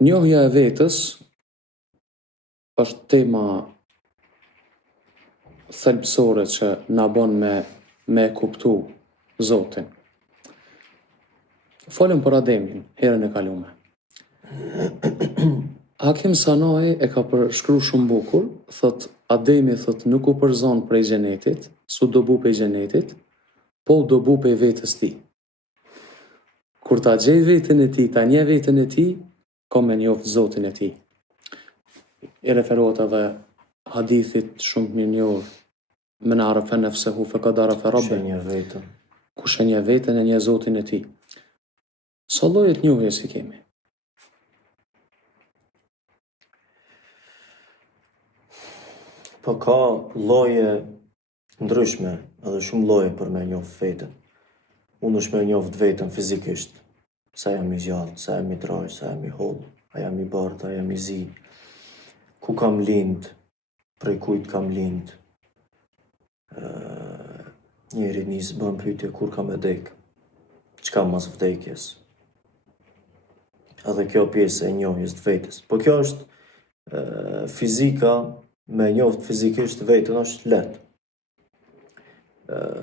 Njohja e vetës është tema thelbësore që na bën me kuptu Zotin. Folëm për Ademin herën e kalume. Hakim Sanai e ka përshkruar shumë bukur, thot Ademi thot nuk u përzon prej xhenetit, s'u dobu prej xhenetit, po u dobu prej vetës tij. Kur ta gjej veten e tij, ta njeh veten e tij, ka me njoft Zotin e tij. I referohet edhe hadithit shumë të njohur, men arafa nafsehu faqad arafa rabbah. Kush e njeh veten e njeh Zotin e tij. Sa lloje të njohjes i kemi? Po ka lloje ndryshme, edhe shumë lloje për me njoft veten. Unë është me njoft veten fizikisht, sa jam i gjallë, sa jam i trajë, sa jam i hollë, a jam i bardh, a jam i zi, ku kam lind, prej kujt kam lind. Njeri nis bën pyetje kur kam e dek, çka mas vdekjes. Edhe kjo pjesë e njohjes të vetes. Po kjo është fizika, me njoft fizikisht veten është lehtë.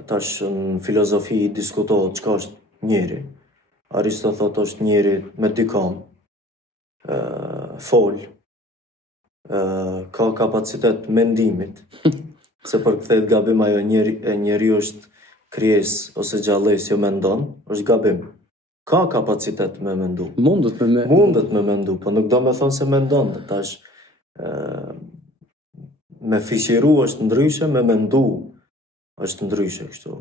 Tash në filozofi diskutohet çka është njeri. Aristo thot është njeri me dy kam, fol, ka kapacitet mendimit, se për kthehet gabim ajo njeri është krijesë ose gjallësi jo mendon, është gabim. Ka kapacitet me mendu. Mundet me mendu, po nuk do me thonë se mendon. Tash me fishiru është ndryshe, me mendu është ndryshe kështu.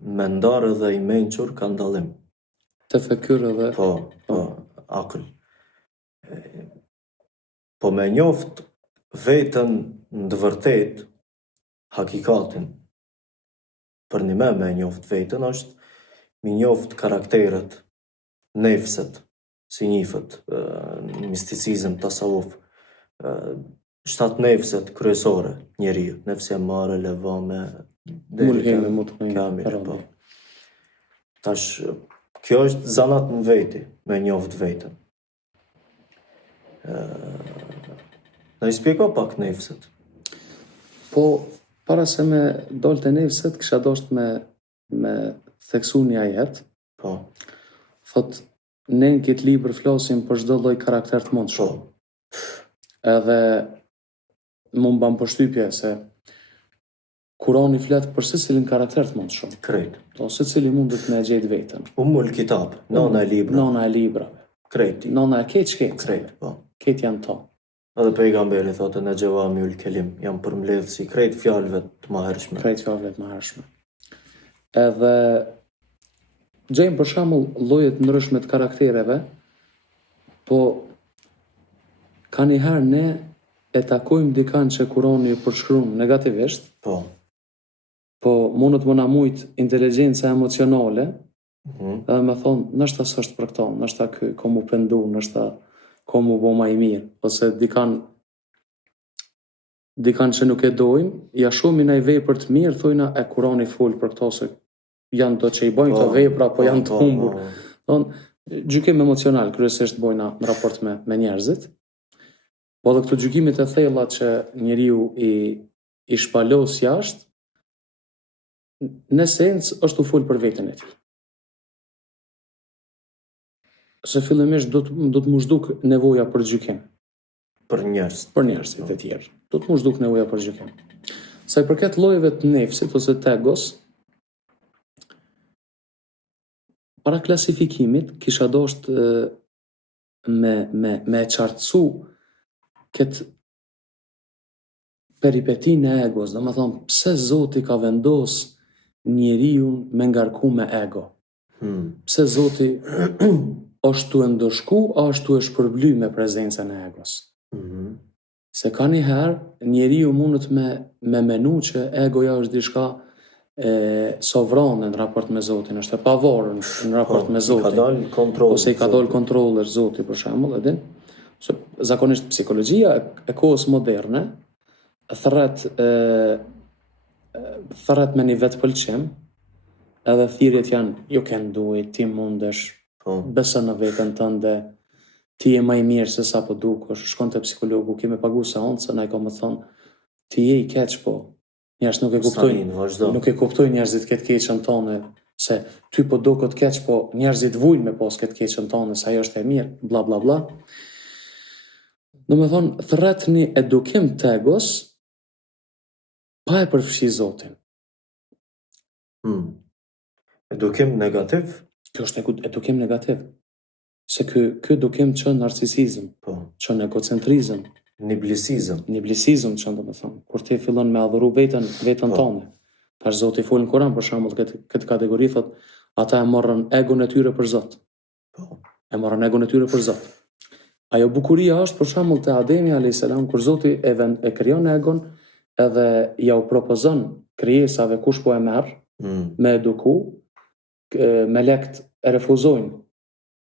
Mendar edhe i mençur ka ndallim. Tefekyr edhe. Po, akël. Po me njoft veten në vërtet, hakikatin, për një me njoft veten është mi njoft karakteret, nefset, si njifët, misticizm, tasawuf, 7 nefset kryesore njeriu, nefse mare, levame, mulhime, mutmain, po. Tash, kjo është zanat në veti, me njoft veten. Na i spjego pak nefset. Po, para se me dol të nefset, kisha dosht me theksu një ajet. Po. Thot, ne në këtë libër flasim për çdo lloj karakter të mundshëm. Edhe më mban përshtypje se Kurani flet për secilin karakter të mundshëm. Krejt. Do secili mundet me gjetë veten. Umul kitab, nona e librave. Nona e librave. Krejt. Nona e keq shkencave. Krejt, po. Ketë janë to. Edhe pejgamberi thotë në Gjevamiul Kelim, janë përmbledh si krejt fjalëve të mëhershme. Krejt fjalëve të mëhershme. Edhe gjejmë për shembull lloje të ndryshme të karaktereve, po ka njëherë ne e takojmë dikan që Kurani ju përshkruan negativisht, po mundet më na mujt inteligjenca emocionale, edhe me thonë, nështë s'është për këto, nështë ky, ko mu pendu, nështë ko mu bo ma i mirë, ose dikan që nuk e dojmë, ja shohim në vepër të mirë, thojna e Kurani fol për këto se janë do që i bojnë të vepra, po janë të humbur. Gjykim emocional kryesisht bojna në raport me njerëzit, po edhe këto gjykimit e thella që njeriu i shpalos jashtë, në esencë është u fol për veten e tij. Se fillimisht do të më zhduk nevoja për gjykim. Për njerëz. Për njerëzit e tjerë. Do të më zhduk nevoja për gjykim. Sa i përket llojeve të nefsit ose të egos, para klasifikimit kisha dosht me qartësu këtë peripetin e egos, dhe me thonë, pse Zoti ka vendos njeriun me ngarku me ego? Pse Zoti është tu e ndëshku, a është tu e shpërbly me prezencën e egos? Se ka njëherë, njeriu mundet me menu që egoja është diçka sovrane në raport me Zotin, është e pavarur në raport me Zotin, ose i ka dalë kontroller Zoti, për shembull, edin. Zakonisht psikologjia e kohës moderne thërret me një vetëpëlqim, edhe thirrjet janë, you can do it, ti mundesh, beso në veten tënde, ti je më i mirë se sa po dukesh, shkon te psikologu, ke me pagu seancën, ai ka më thonë, ti je i keq po. Njerëz nuk e kuptojnë, nuk e kuptojnë njerëzit këtë keqën tonë, se ty po do këtë keq, po njerëzit vujnë me pas këtë keqën tonë, se ajo është e mirë, bla bla bla. Do me thonë, thret një edukim të egos, pa e përfshi Zotin. Edukim negativ? Kjo është edukim negativ. Se ky edukim çon narcisizëm, çon egocentrizëm, niblisizëm çon, do me thonë. Kur ti fillon me adhuru veten tonë. Tash Zoti fol në Kur'an për shembull këtë kategori thot, ata e morën egon e tyre për Zot. E morën egon e tyre për Zot. Ajo bukuria është për shembull te Ademi alayhis salam, kur Zoti e krijon egon, edhe ja u propozon krijesave kush po e merr me eduku, me lekt e refuzojnë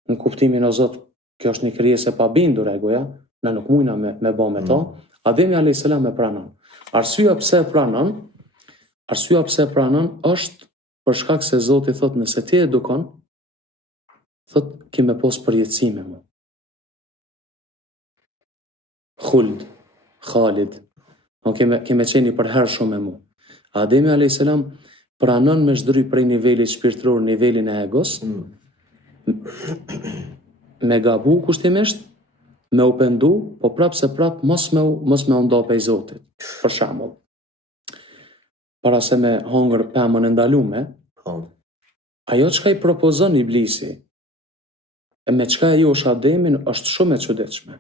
në kuptimin o Zot, kjo është një krijesë e pabindur egoja, na nuk mujna me bë me to. Ademi alayhis salam e pranon. Arsyeja pse e pranon është për shkak se Zoti thot, nëse ti edukon, thot ki me pos përjetësime mu. Khuld, Khalid, keme qeni për herë shumë e mu. Ademi alayhis salam pranon me zhdry prej nivelit shpirtëror, nivelin e egos, me gabu kushtimisht, me u pendu, po prap mos me nda pej Zotit. Për shembull, para se me hongër pemën e ndalume, ajo çka i propozon Iblisi, e me çka ajo është Ademin, është shumë e çuditshme.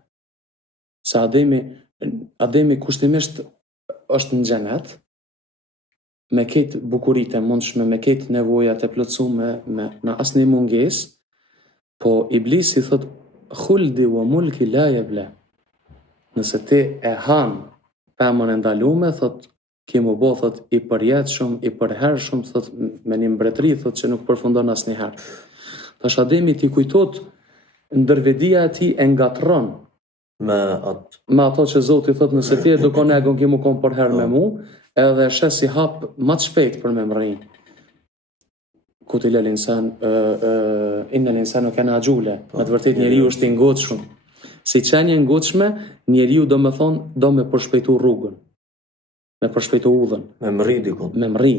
Se Ademi kushtimisht është në xhenet, me këtë bukuritë e mundshme, me këtë nevojat e plotësume, me asnjë mungesë, po Iblisi thot, khuldi wa mulki la yabla. Nëse ti e han pemën e ndalume, thot, ki mu bo, thot, i përjetshëm, i përhershëm, thot, me një mbretëri, thot, që nuk përfundon asnjëherë. Tash Ademi ti kujtot, ndërvedia e tij e ngatron me ato që Zoti thot, nëse ti edukon egon ki mu kon për herë me mu, edhe shes si hap më të shpejt për me mrrin. Kutila l'insan, inna l'insanu kana ajula. Me të vërtet njeriu është i ngocshëm. Si qenie ngocshme, njeriu do me thonë, do me përshpejtu rrugën. Me përshpejtu udhën. Me mri dikun. Me mri.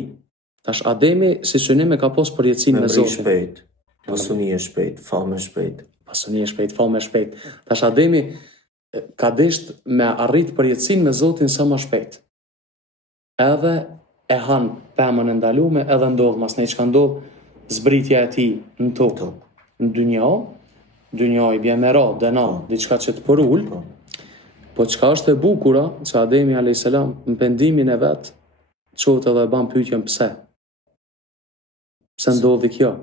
Tash Ademi, si synime ka pos përjetësin me Zotin. Me mri shpejt. Pasuni e shpejt, fame shpejt. Pasuni e shpejt, fame shpejt. Tash Ademi ka desht me arrit përjetësin me Zotin sa më shpejt. Edhe e han pemën e ndalume, edhe ndodh mas ne çka ndodh, zbritja e tij në tokë, në dynja i bje me ra, dena, diçka që të përull, po çka është e bukura, që Ademi a.s. në pendimin e vetë, qotë edhe ban pyetjen pse. Pse ndodhi kjo?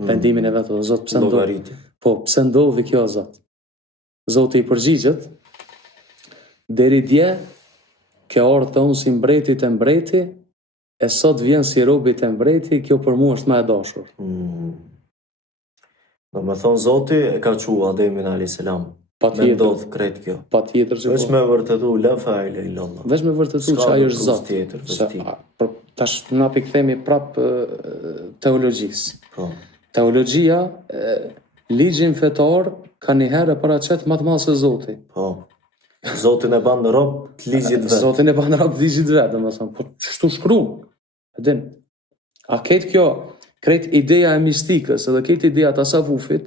Pendimin e vetë, Zot, pse ndodhi? Po, pse ndodhi kjo, Zot? Zoti i përgjigjet, deri dje, ke orë të unë si mbretit e mbreti, e sot vjen si robit e mbreti, kjo për mu është ma e dashur. Do me thonë Zoti e ka qua Ademin a.s. Me ndodh krejt kjo. Pa tjetër që po. Vesh me vërtetu, la fa'ile illallah. Vesh me vërtetu që ajo është Zot. Tash na pikthemi prap teologjisë. Teologjia, ligjin fetar, ka njëherë paraqet më të madh se Zoti. Zotin e ban në rob të ligjit vetë. Zotin e ban në rob të ligjit vetë, dhe më thonë, po çështu shkru? Edin, a ketë kjo, kretë ideja e mistikës, edhe ketë ideja të tasavufit,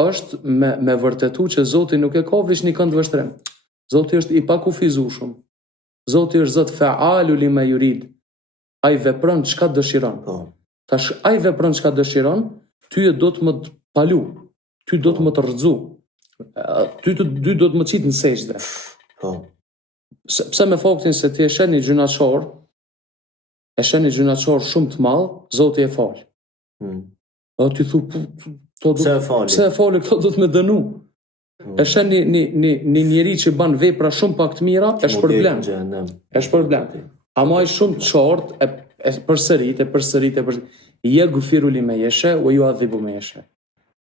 është me vërtetu që Zoti nuk e ka vish një kënd vështrim. Zoti është i pakufizueshëm. Zoti është Zot fa'alu lima yurid. Ai vepron çka dëshiron. Tash ai vepron çka dëshiron, ty do të më palu, ty do të më të rrëzu. Ty do të më qitë në sejdë. Pse me faktin se ti e shen një gjynaqar, shumë të madh, Zoti e fal. A ti thu, pse e fali, këto do të me dënu. E shen një njeri që ban vepra shumë pak të mira, është problem. Ama i shumë të qartë, e përsërit. Je gufiru li me jeshe, o ju adhibu me jeshe.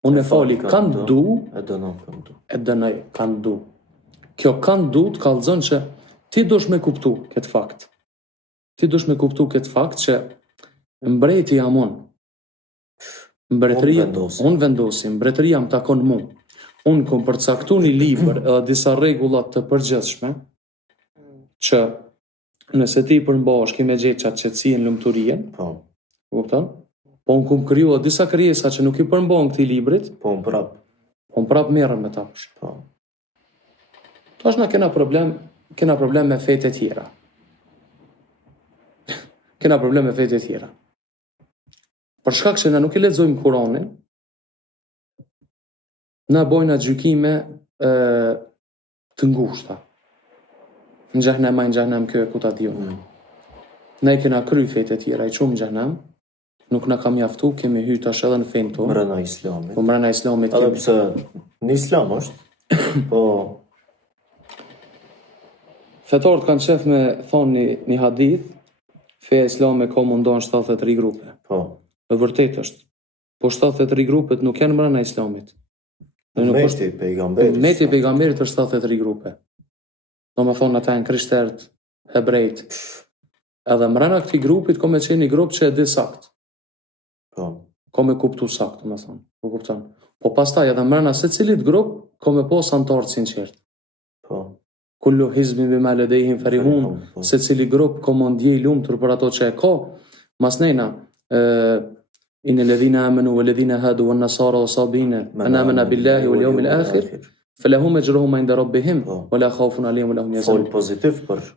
Unë e fali kanë du, e dënoj kanë du. Kjo kanë du të kallëzon që ti dosh me kuptu këtë fakt. Që mbreti jam unë. Unë vendosim, mbretëria më takon mu. unë kom përcaktu një libër edhe disa rregullat të përgjithshme që nëse ti përmbash ke me gjetë qatë qetësien, lumturien, kupton? Po unë kom kriju edhe disa krijesa që nuk i përmban këtij librit, Po unë prap merrem me ta. Po. Tash na kena problem me fete tjera. Kena problem me fete tjera. Për shkak se na nuk e lexojmë Kur'anin, na bojna gjykime të ngushta. Në xhehenem kjo ku ta diu. Ne kena kry fete tjera, i çum në xhehenem, nuk na ka mjaftu, kemi hyrë tash edhe në fenë tonë. Mbrana Islamit. Po mbrana Islamit kemi. Edhe pse në Islam është, po fetarët kanë qef me thonë një hadith, feja islame ka mundon 73 grupe. Po. E vërtet është. Po 73 grupet nuk janë mbrana Islamit. Ummeti i pejgamberit është 73 grupe. Do me thonë ata janë krishterët, hebrejt. Edhe mbrana këtij grupit ka me qenë një grup që e di sakt. Po. Ka me kuptu sakt, do me thonë. Po kupton. Po pastaj edhe mbrana secilit grup ka me pas antarë të sinqert. Po. Kullu hizbin bima ladayhim farihun, secili grup ka mundje i lumtur për ato që e ka. Masnena inna alladhina amanu walladhina hadu wan nasara wasabina man amana billahi wal yawmil akhir falahum ajruhum inda rabbihim wala khawfun alayhim wala hum yahzanun.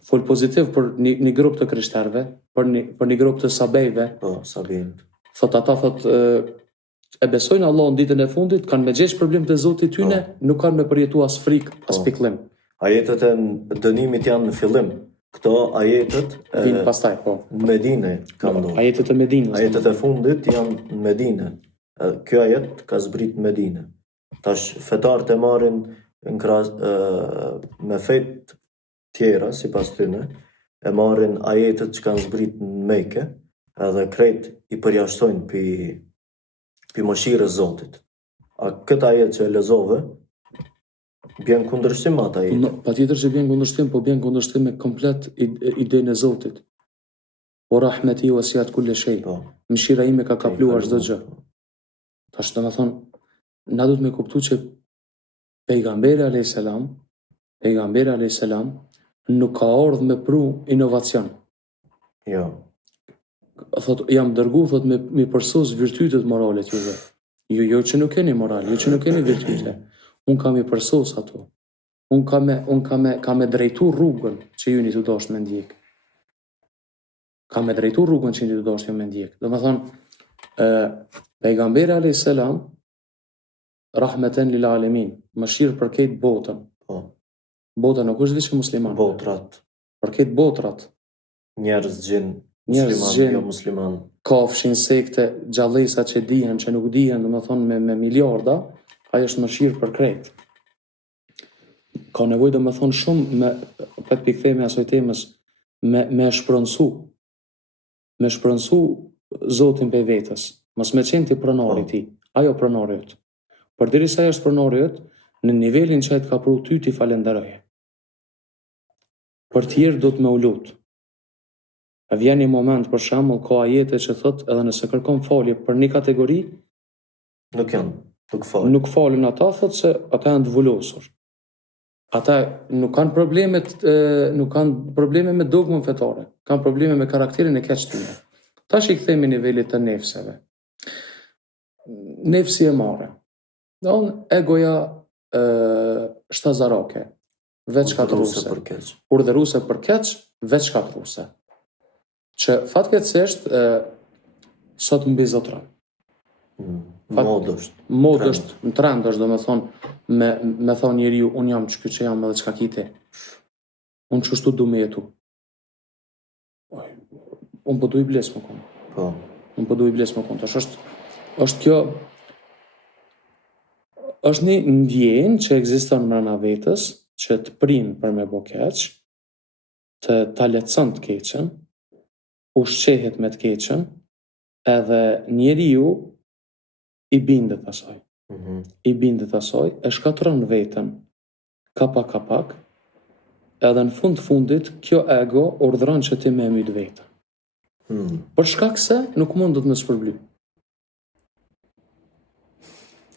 Fol pozitiv për një grup të krishterëve, për një grup të sabejve. Po, sabin. Thot ata e besojnë Allahun ditën e fundit, kanë me gjesh problem të Zotit tyne, nuk kanë me përjetu as frikë, as pikëllim. Ajetet e dënimit janë në fillim. Këto ajetet vinë pastaj, po. Në Medinë kanë ndodhur. Ajetet e Medinës. Ajetet e fundit janë në Medinë. Ky ajet ka zbrit në Medinë. Tash fetarët e marrin me fet tjera sipas tyre, e marrin ajetet që kanë zbrit në Mekë, edhe krejt i përjashtojnë pi mëshirës Zotit. A këtë ajet që e lexove bjen kundërshtim ata jetë. Patjetër që bjen kundërshtim, po bjen kundërshtim me komplet idenë e Zotit. O rahmeti wasiat kulli shay. Mëshira ime ka kapluar çdo gjë. Tash domethënë, na duhet me kuptu që pejgamberi alayhis salam nuk ka ardhur me pru inovacion. Jo. Thot jam dërgu, thot me përsos virtytet morale t'juve. Jo që nuk keni moral, jo që nuk keni virtyte. Unë kam i përsos ato. Unë kam me drejtu rrugën që ju një të dashtë me ndjek. Kam me drejtu rrugën që një të dashtë me ndjek. Do me thonë, pejgamberi alayhis salam, rahmeten lil alamin, mëshirë për këtë botën. Bota nuk është veç musliman. Botrat. Për këtë botrat. Njerëz gjin, jo musliman. Kafshin, sekte, gjallësa që dihen, që nuk dihen, do me thonë me miliarda, ajo është mëshirë për krejt. Ka nevojë do me thonë shumë, për të pikthejme asoj temës, me shpronsu. Me shpronsu Zotin për vetës. Mos me qenë ti pronari ti, ajo pronari jëtë. Për dirisa ajo është pronari jëtë, në nivelin që e të ka pru ty ti falenderoje. Për tjerë do të me u lutë. E vjen një moment për shembull ka ajete që thot edhe nëse kërkon falje për një kategori, nuk falen ata, thot se ata janë të vulosur. Ata nuk kanë probleme me dogmën fetare, kanë probleme me karakterin e keq tyre. Tash i kthejmë nivelit të nefseve. Nefsi e marre. Egoja shtazarake, veç katruse. Urdhëruse për keq, veç katruse. Që fatkeqësisht sot mbi zotëron. Mod është, në trend është, do me thonë, me thonë njeriu, unë jam që që jam edhe qka kiti. Unë qështu du me jetu. Unë po du i bles më konë. Unë po du i bles më konë. është kjo, është një ndjenjë që ekziston mbrana vetës, që të prinë për me bo keq, të ta lehtëson të keqen, ushqehet me të keqen, edhe njeriu i bindet asaj. I bindet asaj, e shkatron veten, kapak, edhe në fundit, kjo ego urdhëron që ti me myt veten. Për shkak se nuk mund të më shpërbly.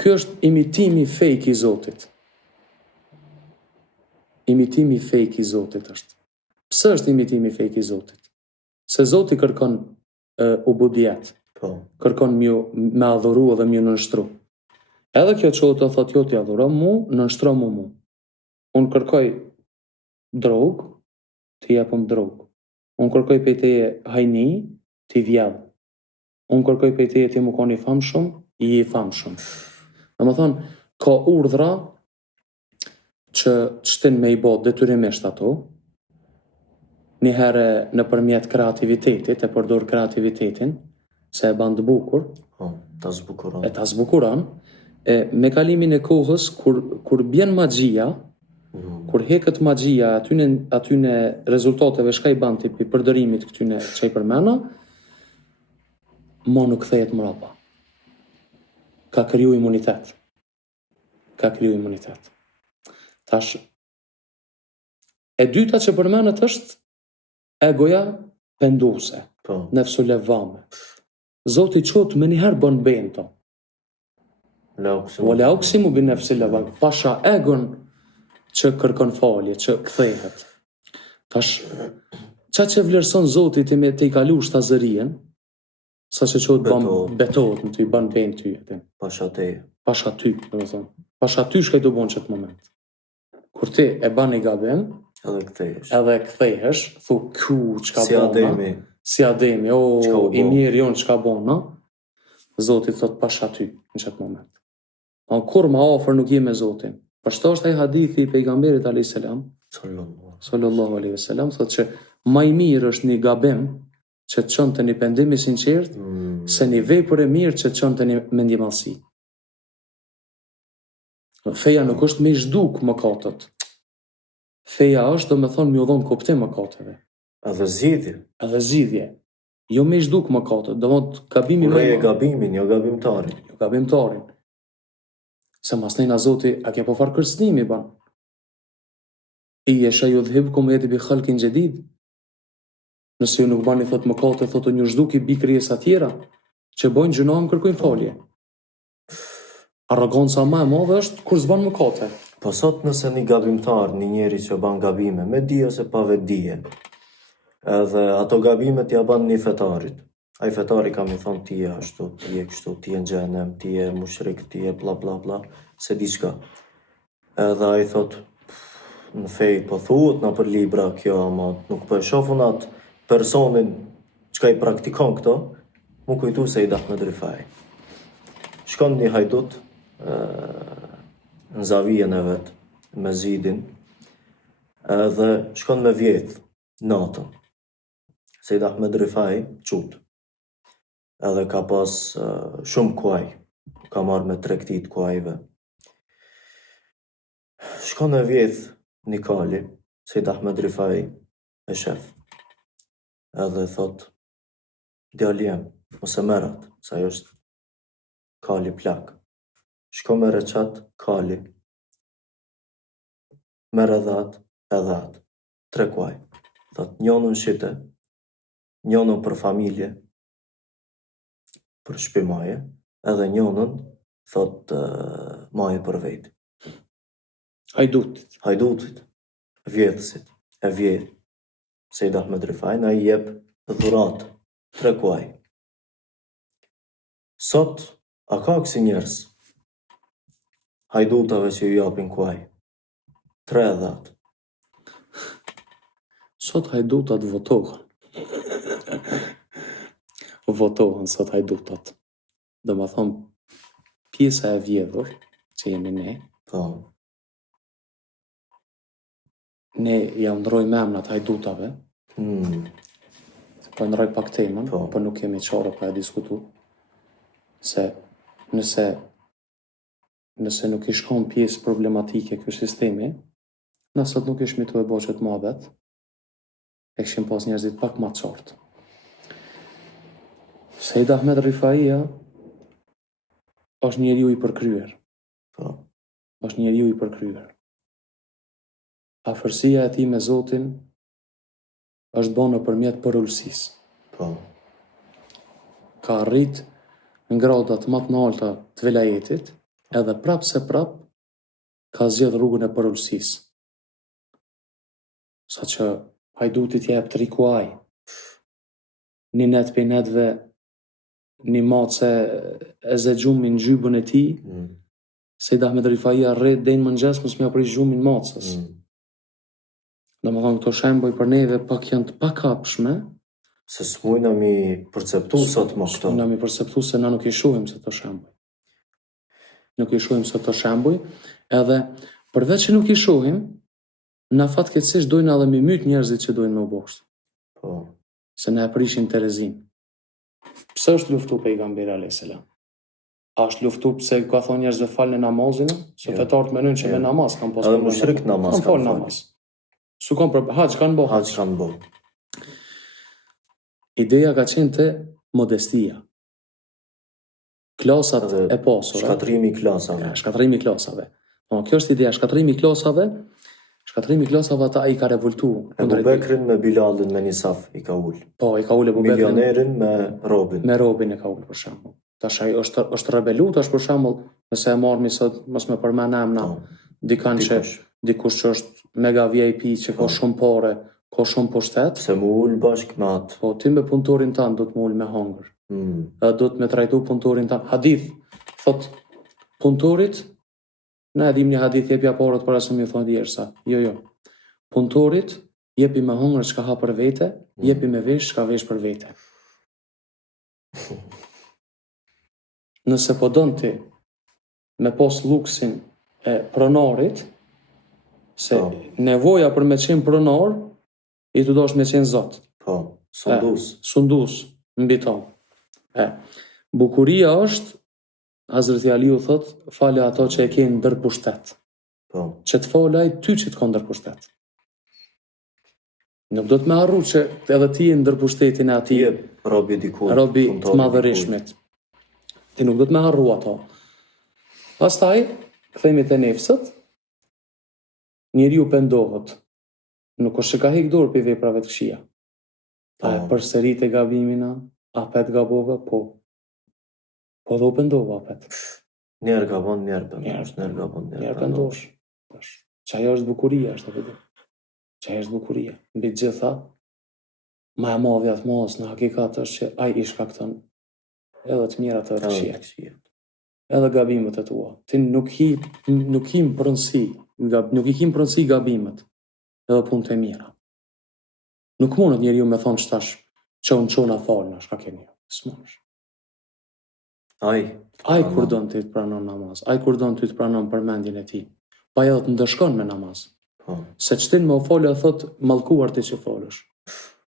kjo është imitimi fake i Zotit. Imitimi fake i Zotit është. Pse është imitimi fake i Zotit? Se Zoti kërkon ubudjet, kërkon me adhuru dhe me nënshtru. Edhe kjo që të thot jo t'i adhuro mu, nënshtro mu. Unë kërkoj drogë, t'i jepëm drogë. Unë kërkoj pejteje hajni, t'i vjedhë. Unë kërkoj pejteje t'i më koni famshëm, i famshëm. Dhe më thonë, ka urdhra që qëtin me i bot detyrimisht ato, njëherë në përmjet kreativitetit, e përdor kreativitetin, se e bandë bukur, e ta zbukuran, me kalimin e kohës, kur bjen magjia, kur heket magjia atyne rezultateve shka i bandë për përdërimit këtyne që i përmena, ma nuk thejet mrapa. Ka kriju imunitet. Tash, e dyta që përmenet është egoja penduse, nefsu levame. Zoti qotë me njëherë bën bento. La uksimu bin nefsi levame. Pasha egon që kërkon falje, që kthehet. Tash, qa që vlerëson Zoti të i kalu shtazërien, sa që qotë bën betohet në ty, bën bent ty. Pasha ty, dhe me thonë. Pasha ty shka i do bon qëtë moment. Kur ti e ban i gabim, edhe kthehesh, thu ku çka bona. Si Ademi, i mirë jonë çka bona. Zoti thot pasha ty në çat moment. Kur ma afër nuk je me Zotin. Për shto është ai hadithi i pejgamberit alayhis salam, sallallahu alaihi wasallam, thot që më i mirë është një gabim që të çon te një pendim i sinqert, se një vepër e mirë që të çon te një mendjemallsi. Feja nuk është me zhduk mëkatet. Feja është, do me thonë, mi u dhonë kuptim mëkateve. Edhe zgjidhje. Jo me zhduk mëkatet, do më të gabimi me... gabimin, jo gabimtarin. Jo gabimtarin. Se mas nejna Zoti, a ke po farë kërcënimi, ban? I esha ju dhibkum jeti bi khalkin gjedid. Nëse ju nuk bani thot mëkate, thot një zhduk i bi krijes atjera, që bojnë gjënohëm kërkojnë falje. Arroganca ma e madhe është kur s'ban mëkate. Po sot nëse një gabimtar, një njeri që ban gabime, me dije ose pa vedije, edhe ato gabimet ja ban një fetarit. Ai fetari ka mi thonë ti je ashtu, ti je kështu, ti je në xhenem, ti je mushrik, ti je bla bla bla, se di çka. Edhe ai thot, në fej po thuhet na për libra kjo, ama nuk po e shohun atë personin çka i praktikon këto, mu kujtu se i Ahmed Rifai. Shkon një hajdut në zavijen e vetë, me zidin, edhe shkon me vjetë natën. Sejt Ahmed Rifai qutë, edhe ka pas shumë kuaj, ka marrë me tregtit kuajve. Shkon e vjetë një kali, Sejt Ahmed Rifai e shef, edhe thot, djali jem, mos e merat, sa jo është kali plak. Shko me reqat kali, merë edhat, 3 kuaj. Thot, njonën shite, njonën për familje, për shpi maje, edhe njonën, thot, maje për vetë. Hajdutit, vjetësit, e vjetë. Sejt Ahmed Rifai na i jep dhurat, 3 kuaj. Sot, a ka kësi njerës? Hajdutave që ju japin kuaj. 3 edhat. Sot hajdutat votohen. Votohen sot hajdutat. Dhe më thonë, pjesa e vjedhur, që jemi ne, ne ja ndrojmë emnat hajdutave, po ndroj pak temën, po nuk kemi qara për e diskutu, se nëse nuk i shkon pjesë problematike kjo sistemi, nësot nuk ishmi të e boqet muhabet, e këshim pas njerëzit pak ma qartë. Sejt Ahmed Rifaia është njeriu i përkryer. Është njeriu i përkryer. Afërsia e tij me Zotin është bën nëpërmjet përullësisë. Ka arrit në gradat më të larta të velajetit, edhe prap se prap ka zgjedh rrugën e përullësisë. Sa që hajduti t'jep të rikuaj, një net për netve, një mace e ze gjumin gjybën e ti, se Ahmed Rifaia rret dhe në mëngjes mos m'ja prish gjumin macës. Do më thonë këto shemboj për neve pak janë të pakapshme, se s'mujna mi perceptu sot më këto. S'mujna mi perceptu se na nuk i shohim se të shemboj. Nuk i shohim se të shemboj, edhe përveç që nuk i shohim, na fatkeqësisht dojnë edhe mi myt njerëzit që dojnë me u boshtë. Po. Se na e prishin Terezin. Pse është luftu pejgamberi alayhis salam? A është luftu pse ka thonë njerëzve falni namazin? Se fetarët menojnë që me namaz kanë pas. Edhe mushrik namaz kanë fal namaz. Su kanë për hax kanë bë. Hax kanë bë. Ideja ka qenë te modestia. Klasat e pasura. Shkatrimi i klasave. Shkatrimi i klasave. Po kjo është ideja, shkatrimi i klasave. Shkatrimi i klasave ata ai ka revoltuar. Ebu Bekrin me Bilalin me një saf i ka ul. Po, i ka ul Ebu Bekrin. Milionerin me Robin. Me Robin e ka ul për shembull. Tash ai është rebelu tash për shembull, nëse e marrmi sot mos më përmend emra. Dikush që është mega VIP që ka shumë parë, ka shumë pushtet. Se mu ul bashk me atë. Po ti me punëtorin tan do të më ul me hongër. Do të më trajtu punëtorin tan. Hadith thot punëtorit na edhim një hadith jepja porët për asë më thonë djersa. Jo. Punëtorit jepi me hongër çka ha për vete, jepi me vesh çka vesh për vete. Nëse po don ti me pos luksin e pronarit, se nevoja për me qenë pronar, i të dosh me qenë zot. Po, sundus, mbi ta. Bukuria është, Hazreti Aliu thot, fale ato që e kenë ndër pushtet. Po. Që të falaj ty që të ka ndër pushtet. Nuk do të me harru që edhe ti ndër pushtetin e ati. Robi dikur. Robi të madhërishmit. Ti nuk do të me harru ato. Pastaj, këthejmi të nefsët, njeri u pendohët. Nuk është që ka hek dorë për veprave të këshia. A e përsërit e gabimina, a pet gabove, po. Po dhe u pendohë, a pet. Njerë gabon, njerë pendosh. Njerë pendosh. Që ajo është bukuria, është të vidim. Që ajo është bukuria. Mbi gjitha, ma e madhja të mos në hakikat është që aj ishka këtën edhe të mjera të këshia. Edhe gabimet e tua. Ti nuk i kim prënsi gabimet edhe punë të mjera. Nuk mundet njeri ju me thonë që tash qona falë, shka keni. S'monësh. Aj kur don ti të pranon namaz, aj kur don ti të pranon përmendjen e ti, pa edhe të ndëshkon me namaz. Se qëtin me u falë e thot mallkuar ti që falësh.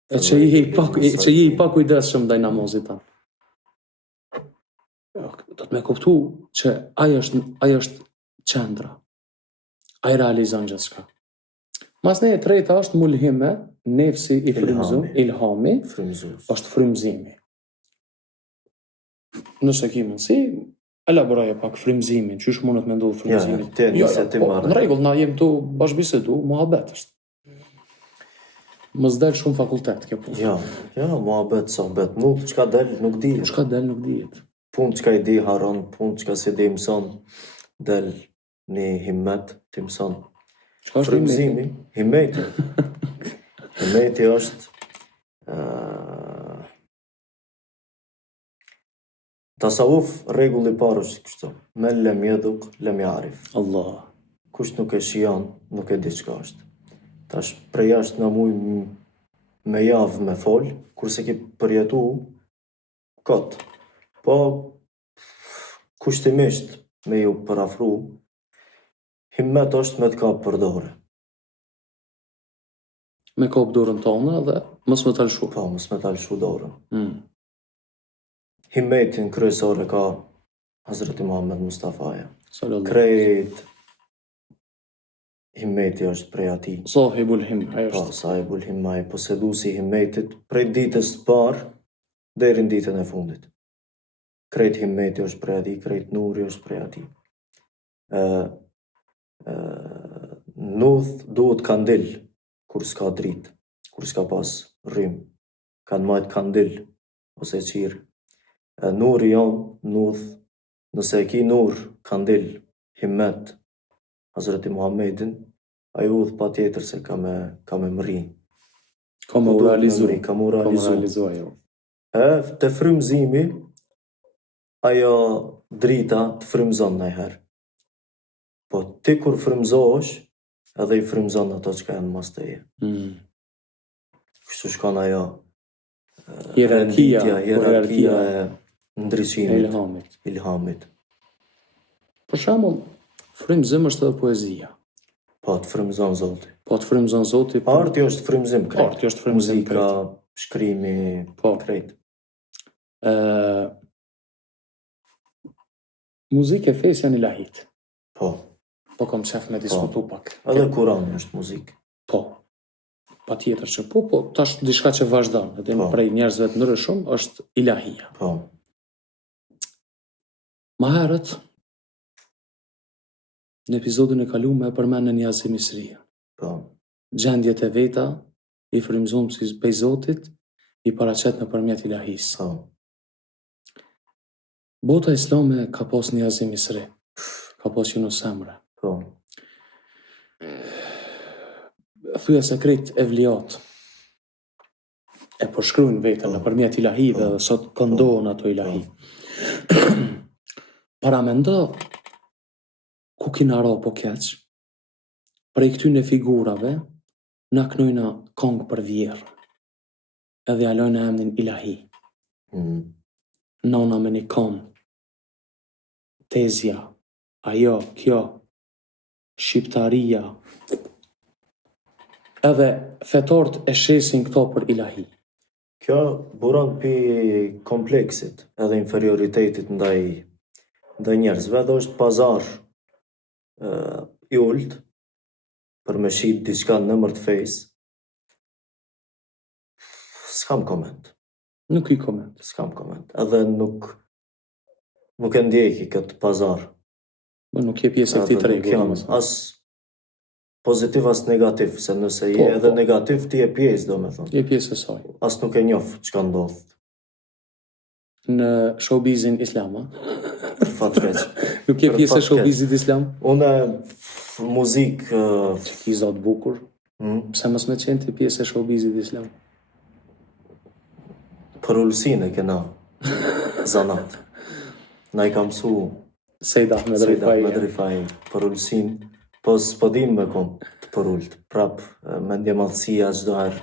E që je i pa kujdesshëm ndaj namazit tanë. Do të me kuptu që ai është qendra. Ai realizon gjithçka. Masne e treta është mulhime, nefsi i frymëzuar, ilhami, është frymëzimi. Nëse ki mundësi, elaboraje pak frymëzimin, qysh mundet me ndodhë frymëzimin. Në rregull, na jem tu bashkëbisedu, muhabet është. Mos del shumë fakultet kjo punë. Ja, muhabet, sohbet, nuk çka del nuk dihet. Çka del nuk dihet. Punë çka i di haron, punë çka se di mëson, del një himmet ti mëson. Çka është frymëzimi? Himmeti. Himmeti është tasawuf, rregulli i parë është kështu. Men lem yaduk lem ya'rif. Allah. Kush nuk e shijon, nuk e di çka është. Tash prej jashtë na muj me javë me fol, kurse ki përjetu kot. Po kushtimisht me ju parafru, himmet është me të kap për dorë. Me kap dorën tonë dhe mos me talshu. Po, mos me talshu dorën. Himmetin kryesor e ka Hazreti Muhammed Mustafaja. Krejt himmeti është prej ati. Sahibul him, ajo është. Po, sahibul him, ai poseduesi himmetit prej ditës të parë deri në ditën e fundit. Krejt himmeti është prej ati, krejt nuri është prej ati. Nudh duhet kandil kur s'ka dritë, kur s'ka pas rrim. Kanë majt kandil ose qirë. Nuri jonë, nudh, Nëse e ki nur, kandil, himmet, Hazreti Muhammedin, ai udh pa tjetër se ka me mëri. Ka me u realizu. Ka me u realizu. Ajo. Të frymëzimi, ajo drita të frymëzon najher. Po ti kur frymëzohesh, edhe i frymëzon ato që ka janë mas teje. Kështu shkon ajo Hierarkia e ndryshimit, ilhamit. Për shembull, frymëzim është edhe poezia. Po të frymëzon Zoti. Arti është frymëzim krejt. Arti është frymëzim krejt. Muzika, shkrimi, krejt. Muzikë e fesë janë ilahit. Po kam qef me diskutu pak. Edhe Kurani është muzikë. Po. Pa tjetër që po, tash diçka që vazhdon, edhe prej njerëzve të ndryshëm është ilahia. Po. Ma herët, në episodin e kaluar e përmendën Niazi Misria. Po. Gjendjet e veta i frymëzuar si pej Zotit, i paraqet nëpërmjet ilahisë. Po. Bota islame ka pas Niazi Misri, ka pas Yunus Emre. Po. Thuja se krejt evliat e përshkruajnë veten nëpërmjet ilahive dhe sot këndohen ato ilahi. Para mendo ku kina ra po keq, prej këtyne figurave na knojna kong për vjerë, edhe jalojna emnin ilahi. Nona me një kom, tezja, ajo, kjo, shqiptaria, edhe fetort e shesin këto për ilahi. Kjo buron për kompleksit edhe inferioritetit ndaj njerëzve, dhe është pazar i ullt për me shit diçka në nëmër të fejs. S'kam koment. Nuk i koment. S'kam koment. Edhe nuk e ndjeki këtë pazar. Nuk je pjesë e këtij tregu. As pozitiv as negativ, se nëse je edhe negativ, ti je pjesë, do me thonë. Je pjesë e saj. As nuk e njoh çka ndodh. Në showbizin islam, Për fat keq. Nuk je pjesë e showbizit islam? Unë muzikë që ki zot bukur. Pse mos me qenë ti pjesë e showbizit islam? Për ullësin e kena zanat. Na i kam mësu Sejda Medrifaj për ullësin. Po s'podim me kom të për ullët. Prap, mendje madhësia çdo herë.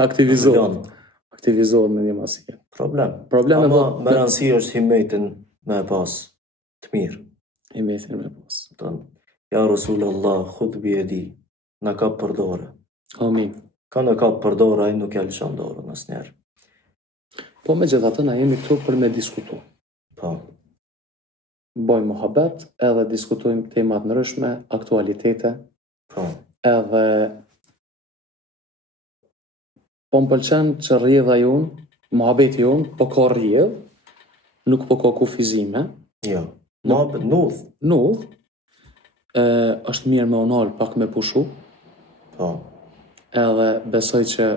Aktivizohet mendje madhësia. Problem. Ama me rëndësi është himetin me pas të mirë. Himetin me pas. Ja Rasulullah, khudh bi yadi, na kap për dorë. Amin. Ka në kap për dorë, ai nuk ja lëshon dorën asnjëherë. Po megjithatë na jemi këtu për me diskutu. Po. Bojmë muhabet, edhe diskutojmë temat ndryshme, aktualitete. Po. Edhe po më pëlqen që rrjedha jonë, muhabeti jonë, po ka rrjedh, nuk po ka kufizime. Jo. Muhabet Nudh. Është mirë me unal pak me pushu. Po. Edhe besoj që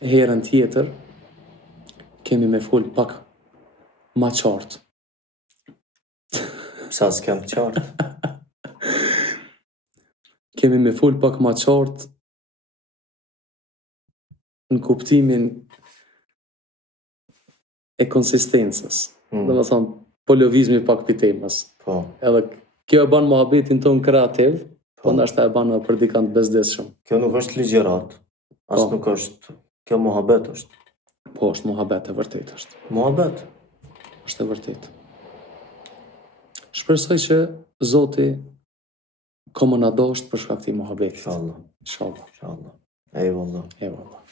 herën tjetër kemi me fol pak ma qartë. Sa s'kem qartë? Kemi me fol pak ma qartë në kuptimin e konsistencës. Dhe me thonë, po lëvizmi pak për temës. Po. Edhe kjo e banë muhabetin ton kreativ, po ndashta e banë për dikant bezdeshëm. Kjo nuk është ligjërat, as nuk është, kjo muhabet është. Po, është muhabet, e vërtet është. Muhabet? Është e vërtet. Shpresoj që Zoti ka më na dosht për shkak të muhabetit. Inshallah. Inshallah. Eyvallah. Eyvallah.